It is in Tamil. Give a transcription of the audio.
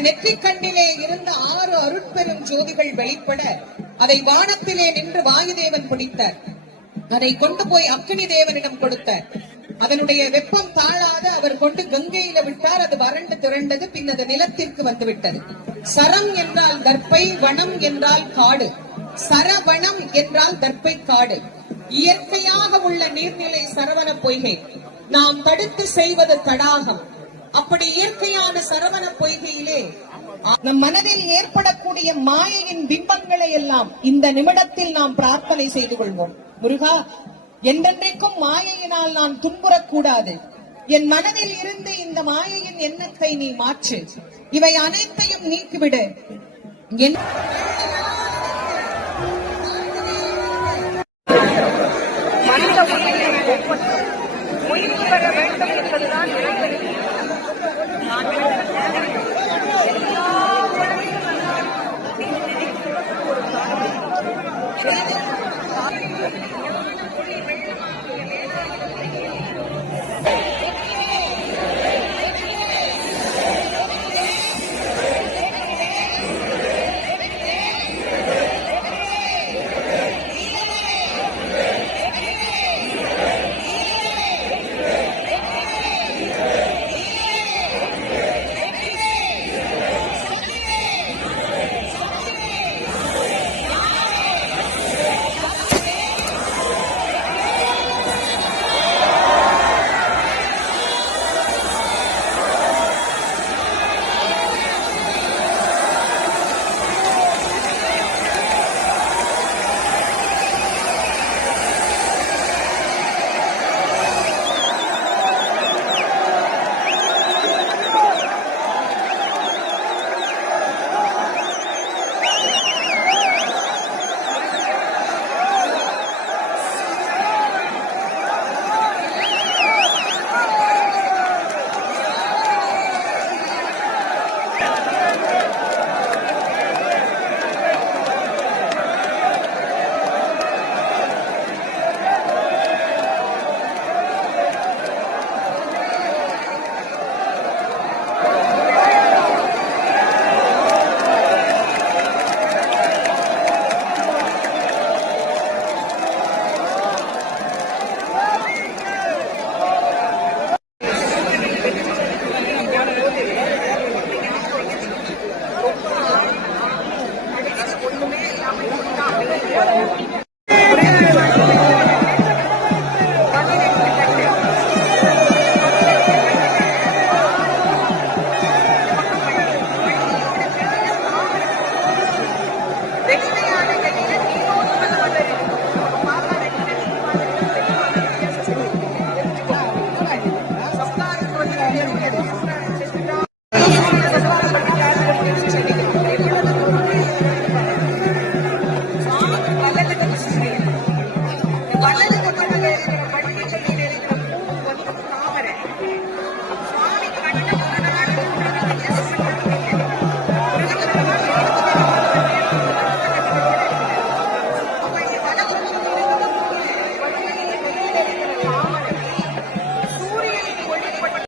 போது நெற்றிக் கண்ணிலே இருந்த ஆறு அருட்பெரும் ஜோதிகள் வெளிப்பட அதை வானத்திலே நின்று வாயுதேவன் பிடித்தார். அதை கொண்டு போய் அக்னி தேவனிடம் கொடுத்தார். அதனுடைய வெப்பம் தாழாத அவர் கொண்டு கங்கையில விட்டார். அது வறண்டு திரண்டது பின் அது நிலத்திற்கு வந்துவிட்டது. சரம் என்றால் தர்ப்பை வனம் என்றால் காடு. சரவணம் என்றால் தர்ப்பை காடு. இயற்கையாக உள்ள நீர்நிலை சரவண பொய்கை. நாம் தடுத்து செய்வது தடாகம். அப்படி இயற்கையான சரவண பொய்கையிலே நம் மனதில் ஏற்படக்கூடிய மாயையின் பிம்பங்களை எல்லாம் இந்த நிமிடத்தில் நாம் பிரார்த்தனை செய்து கொள்வோம். முருகா என்றென்றைக்கும் மாயையினால் நான் துன்புறக்கூடாது. என் மனதில் இருந்து இந்த மாயையின் எண்ணத்தை நீ மாற்று. இவை அனைத்தையும் நீக்கிவிடு. என் மனித உயிர் வேண்டும் என்பதுதான்